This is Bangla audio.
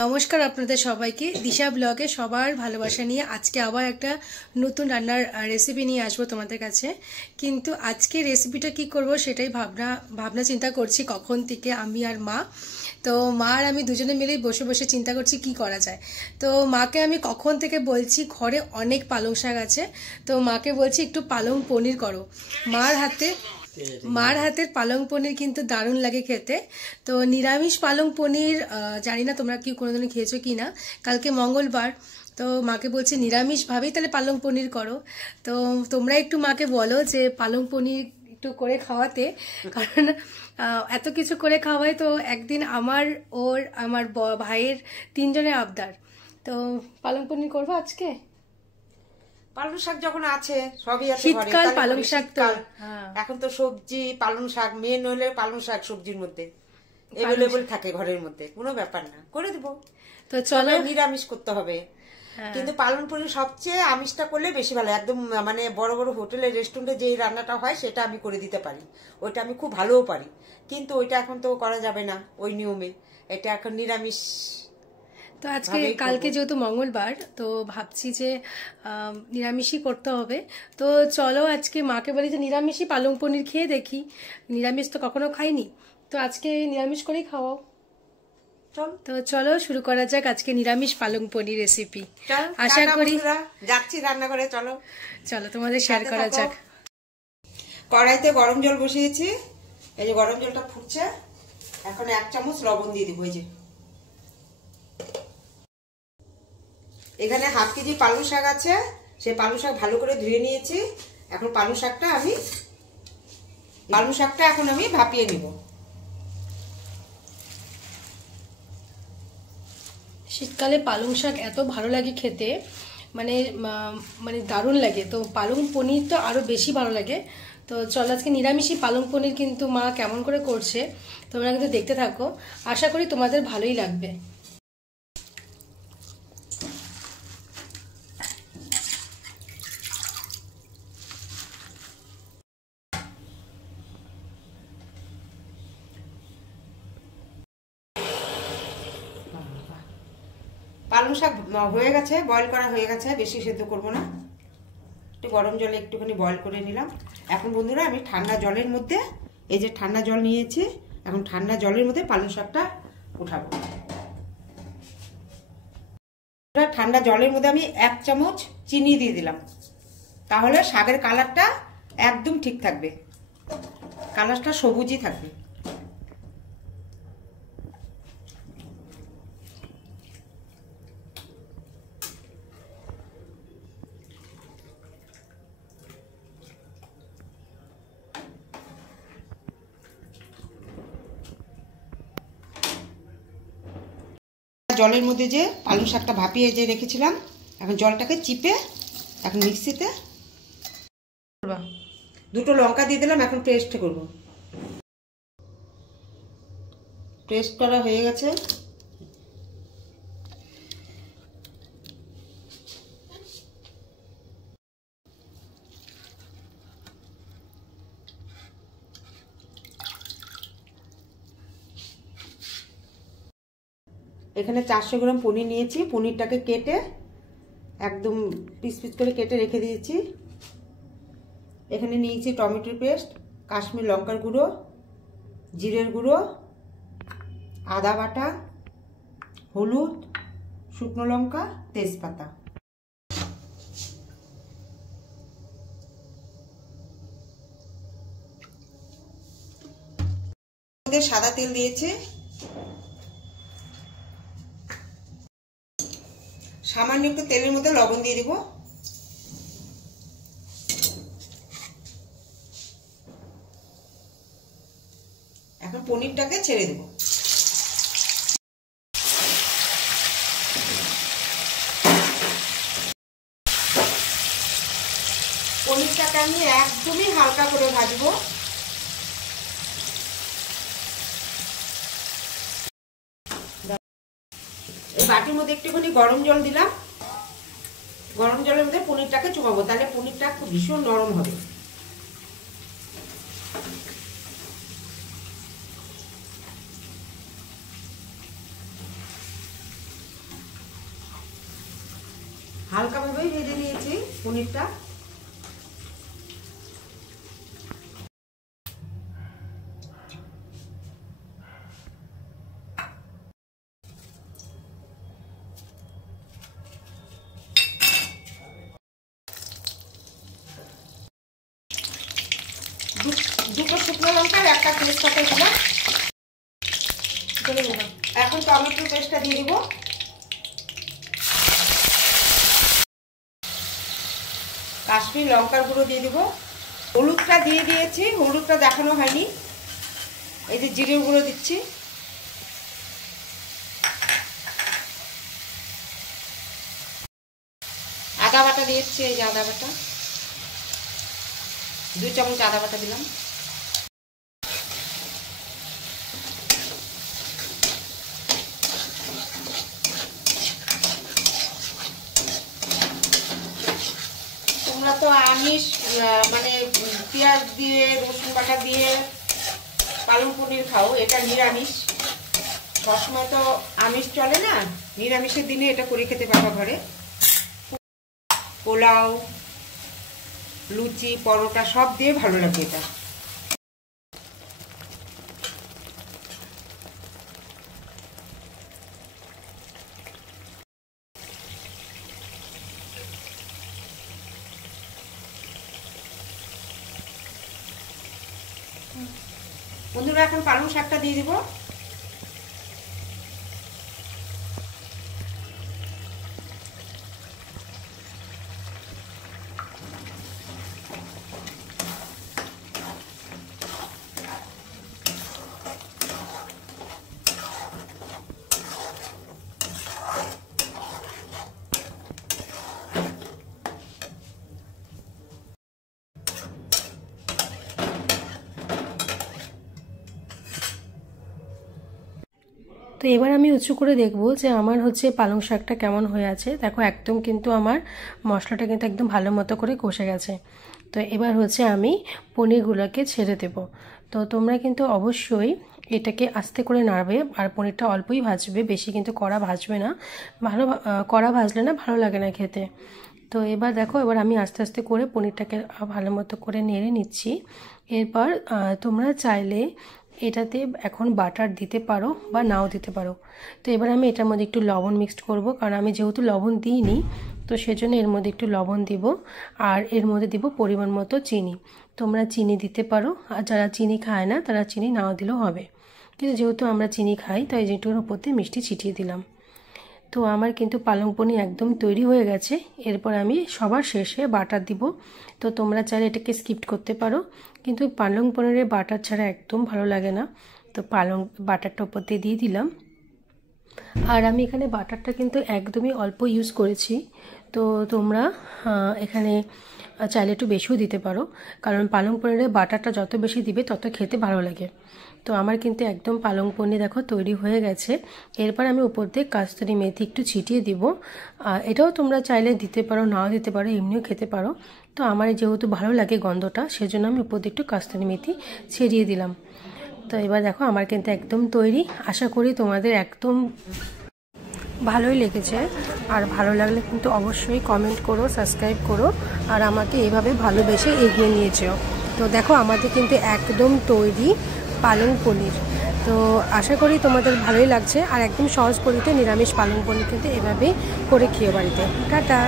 নমস্কার আপনাদের সবাইকে দিশা ব্লগে সবার ভালোবাসা নিয়ে আজকে আবার একটা নতুন রান্নার রেসিপি নিয়ে আসবো তোমাদের কাছে। কিন্তু আজকে রেসিপিটা কি করব সেটাই ভাবনা চিন্তা করছি কখন থেকে আমি আর মা। তো মা আর আমি দুজনে মিলেই বসে বসে চিন্তা করছি কি করা যায়। তো মাকে আমি কখন থেকে বলছি ঘরে অনেক পালং শাক আছে, তো মাকে বলছি একটু পালং পনির করো। মার হাতের পালং পনির কিন্তু দারুণ লাগে খেতে। তো নিরামিষ পালং পনির জানি না তোমরা কি কোনোদিন খেয়েছো কি না। কালকে মঙ্গলবার, তো মাকে বলছি নিরামিষভাবেই তাহলে পালং পনির করো। তো তোমরা একটু মাকে বলো যে পালং পনির একটু করে খাওয়াতে, কারণ এত কিছু করে খাওয়াই তো একদিন আমার ভাইয়ের তিনজনের আবদার। তো পালং পনির করবো আজকে। পালং শাক যখন আছে সবই আছে, শীতকাল পালং শাক তো এখন তো সবজি পালং শাক মেন হলে পালং শাক সবজির মধ্যে এভেলেবল থাকে ঘরের মধ্যে, কোনো ব্যাপার না, করে দেবো। তো চলো, নিরামিষ করতে হবে কিন্তু পালং পনির সবচেয়ে আমিষটা করলে বেশি ভালো। একদম মানে বড় বড় হোটেলে রেস্টুরেন্টে যেই রান্নাটা হয় সেটা আমি করে দিতে পারি, ওইটা আমি খুব ভালোও পারি, কিন্তু ওইটা এখন তো করা যাবে না ওই নিয়মে। এটা এখন নিরামিষ। তো কালকে যেহেতু মঙ্গলবার, তো ভাবছি যে নিরামিষই করতে হবে। তো চলো আজকে মাকে বলি যে নিরামিষই পালং পনির খেয়ে দেখি, নিরামিষ তো কখনো খাইনি, তো আজকে নিরামিষ করেই খাওয়াও। তো চলো শুরু করা যাক আজকে নিরামিষ পালং পনির রেসিপি। আশা করি যাচ্ছি রান্না করে, চলো চলো তোমাদের শেয়ার করা যাক। কড়াইতে গরম জল বসিয়েছি, এই যে গরম জলটা ফুটছে, এখন 1 চামচ লবণ দিয়ে দিব। এই যে এখানে হাফ কেজি পালং শাক আছে, সেই পালং শাক ভালো করে ধুয়ে নিয়েছি। এখন পালং শাকটা এখন আমি ভাপিয়ে নিব। শীতকালে পালং শাক এত ভালো লাগে খেতে, মানে মানে দারুণ লাগে। তো পালং পনির তো আরো বেশি ভালো লাগে। তো চল আজকে নিরামিষই পালং পনির কিন্তু মা কেমন করে করছে তোমরা কিন্তু দেখতে থাকো, আশা করি তোমাদের ভালোই লাগবে। পালং শাক হয়ে গেছে, বয়েল করা হয়ে গেছে, বেশি সেদ্ধ করব না, একটু গরম জলে একটুখানি বয়েল করে নিলাম। এখন বন্ধুরা আমি ঠান্ডা জলের মধ্যে, এই যে ঠান্ডা জল নিয়েছি, এখন ঠান্ডা জলের মধ্যে পালং শাকটা উঠাবো। ঠান্ডা জলের মধ্যে আমি 1 চামচ চিনি দিয়ে দিলাম, তাহলে শাকের কালারটা একদম ঠিক থাকবে, কালারটা সবুজই থাকবে। জলের মধ্যে যে পালং শাকটা ভাপিয়ে যে রেখেছিলাম, এখন জলটাকে চিপে এখন মিক্সিতে 2টো লঙ্কা দিয়ে দিলাম। এখন পেস্ট করব, পেস্ট করা হয়ে গেছে। এখানে 400 গ্রাম পনির নিয়েছি, পনিরটাকে কেটে একদম পিস পিস করে কেটে রেখে দিয়েছি। এখানে নিয়েছি টমেটোর পেস্ট, কাশ্মীর লঙ্কার গুঁড়ো, জিরের গুঁড়ো, আদা বাটা, হলুদ, শুকনো লঙ্কা, তেজপাতা। সাদা তেল দিয়েছি, সামান্য একটু তেলের মধ্যে লবণ দিয়ে দিব। এখন পনিরটাকে ছেড়ে দেব। পনিরটাকে আমি একদমই হালকা করে ভাজবো। এই বাটির মধ্যে একটুখানি গরম জল দিলাম, গরম জলের মধ্যে পনিরটাকে চুবাবো, তাহলে পনিরটা খুব ভীষণ নরম হবে। হালকাভাবেই ভেজে নিয়েছি পনিরটা। দুটো শুকনো লঙ্কা আর একটা তেজপাতা দিলাম। এখন টমেটো পেস্টটা দিয়ে দিব। কাশ্মীর লঙ্কার গুঁড়ো দিয়ে দিব। হলুদটা দিয়ে দিয়েছি, হলুদটা দেখানো হয়নি। এই যে জিরে গুঁড়ো দিচ্ছি। আদা বাটা দিয়েছি, এই যে আদা বাটা 2 চামচ আদা বাটা দিলাম। তোমরা তো আমিষ মানে পেঁয়াজ দিয়ে রসুন বাটা দিয়ে পালং পনির খাও, এটা নিরামিষ। সবসময় তো আমিষ চলে না, নিরামিষের দিনে এটা করে খেতে পারবা ঘরে। পোলাও, লুচি, পরোটা সব দিয়ে ভালো লাগে এটা। বন্ধুরা এখন পালং শাকটা দিয়ে দিব। তো এবার আমি উঁচু করে দেখবো যে আমার হচ্ছে পালং শাকটা কেমন হয়ে আছে। দেখো একদম কিন্তু আমার মশলাটা কিন্তু একদম ভালো মতো করে কষে গেছে। তো এবার হচ্ছে আমি পনিরগুলোকে ছেড়ে দেব। তো তোমরা কিন্তু অবশ্যই এটাকে আস্তে করে নাড়বে, আর পনিরটা অল্পই ভাজবে, বেশি কিন্তু কড়া ভাজবে না। কড়া ভাজলে না ভালো লাগে না খেতে। তো এবার দেখো, এবার আমি আস্তে আস্তে করে পনিরটাকে ভালো মতো করে নেড়ে নিচ্ছি। এরপর তোমরা চাইলে এটাতে এখন বাটার দিতে পারো বা নাও দিতে পারো। তো এবার আমি এটার মধ্যে একটু লবণ মিক্সড করব, কারণ আমি যেহেতু লবণ দিইনি তো সেজন্য এর মধ্যে একটু লবণ দিব। আর এর মধ্যে দিব পরিমাণ মতো চিনি। তোমরা চিনি দিতে পারো, আর যারা চিনি খায় না তারা চিনি নাও দিলেও হবে, কিন্তু যেহেতু আমরা চিনি খাই তাই যেটুকুর উপর দিয়ে মিষ্টি ছিটিয়ে দিলাম। তো আমার কিন্তু পালং পনির একদম তৈরি হয়ে গেছে। এরপর আমি সবার শেষে বাটার দিব। তো তোমরা চাইলে এটাকে স্কিপ করতে পারো, কিন্তু পালং পনিরের বাটার ছাড়া একদম ভালো লাগে না। তো পালং বাটারটা উপর দিয়ে দিলাম। আর আমি এখানে বাটারটা কিন্তু একদমই অল্প ইউজ করেছি। তো তোমরা এখানে চাইলে একটু বেশিও দিতে পারো, কারণ পালং পনিরের বাটারটা যত বেশি দিবে তত খেতে ভালো লাগে। তো আমার কিন্তু একদম পালং পনির দেখো তৈরি হয়ে গেছে। এরপর আমি উপর দিয়ে কাস্তুরি মেথি একটু ছিটিয়ে দিব। এটাও তোমরা চাইলে দিতে পারো, নাও দিতে পারো, এমনিও খেতে পারো। তো আমার যেহেতু ভালো লাগে গন্ধটা, সেজন্য আমি উপর দিয়ে একটু কাস্তুরি মেথি ছিটিয়ে দিলাম। তো এবার দেখো আমার কিন্তু একদম তৈরি। আশা করি তোমাদের একদম ভালোই লেগেছে। আর ভালো লাগলে কিন্তু অবশ্যই কমেন্ট করো, সাবস্ক্রাইব করো, আর আমাকে এইভাবে ভালোবেসে এগিয়ে নিয়ে যেও। তো দেখো আমাদের কিন্তু একদম তৈরি পালং পনির। তো আশা করি তোমাদের ভালোই লাগছে। আর একদম সহজ পদ্ধতিতে নিরামিষ পালং পনির কিন্তু এভাবেই করে খেয়ে বাড়িতে। টাটা।